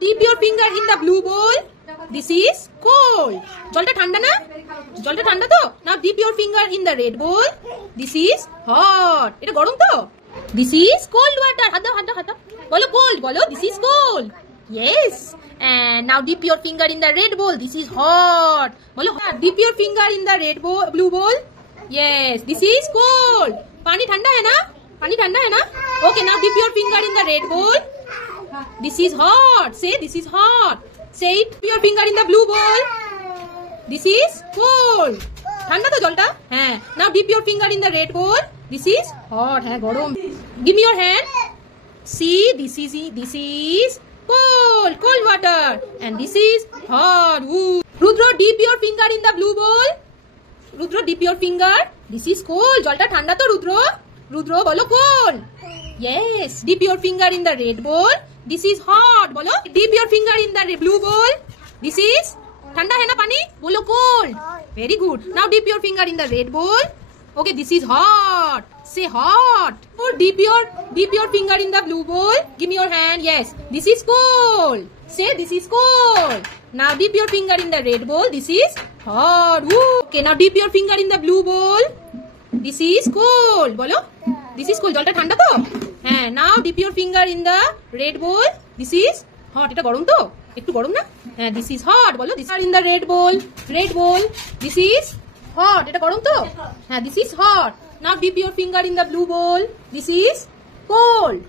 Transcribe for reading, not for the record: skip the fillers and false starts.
Dip your finger in the blue bowl. This is cold. জলটা ঠান্ডা না? জলটা ঠান্ডা তো? Now dip your finger in the red bowl. This is hot. এটা গরম তো? This is cold water. হাত দাও হাত দাও হাত দাও। বলো cold বলো। This is cold. Yes. And now dip your finger in the red bowl. This is hot. বলো dip your finger in the red bowl, blue bowl. Yes. This is cold. पानी ठंडा है ना? पानी ठंडा है ना? Okay. Now dip your finger in the red bowl. This is hot. Say this is hot. Say it. Dip your finger in the blue bowl. This is cold. ঠান্ডা তো জলটা? হ্যাঁ। Now dip your finger in the red bowl. This is hot. হ্যাঁ গরম। Give me your hand. See, this is cold, cold water, and this is hot. Ooh. Rudra, dip your finger in the blue bowl. Rudra, dip your finger. This is cold. জলটা ঠান্ডা তো রুদ্র? রুদ্র বলো cold. Yes. Dip your finger in the red bowl. This is hot. বলো. Dip your finger in the blue bowl. This is ঠান্ডা है ना पानी? बोलो cold. Very good. Now dip your finger in the red bowl. Okay, this is hot. Say hot. Or dip your finger in the blue bowl. Give me your hand. Yes. This is cold. Say this is cold. Now dip your finger in the red bowl. This is hot. Woo. Okay, now dip your finger in the blue bowl. This is cold. বলো. This is cold. জলটা ঠান্ডা তো? হ্যাঁ, now dip your finger in the red bowl. This is hot. এটা গরম তো? একটু গরম না? হ্যাঁ, this is hot. বলো. This is in the red bowl. Red bowl. This is hot. এটা গরম তো? হ্যাঁ, this is hot. Now dip your finger in the blue bowl. This is cold.